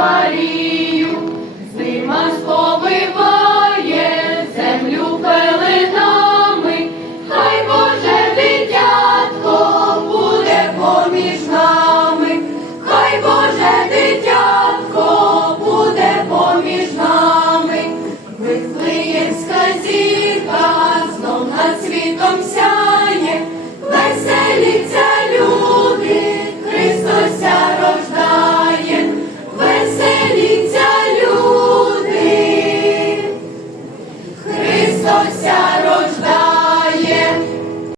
Марію, зима сповиває землю пеленами, хай Боже дитятко буде поміж нами, хай Боже дитятко буде поміж нами. Вифлеємська зірка знов над світом сяє, веселіться люди, Христося рождає, веселіться люди, Христося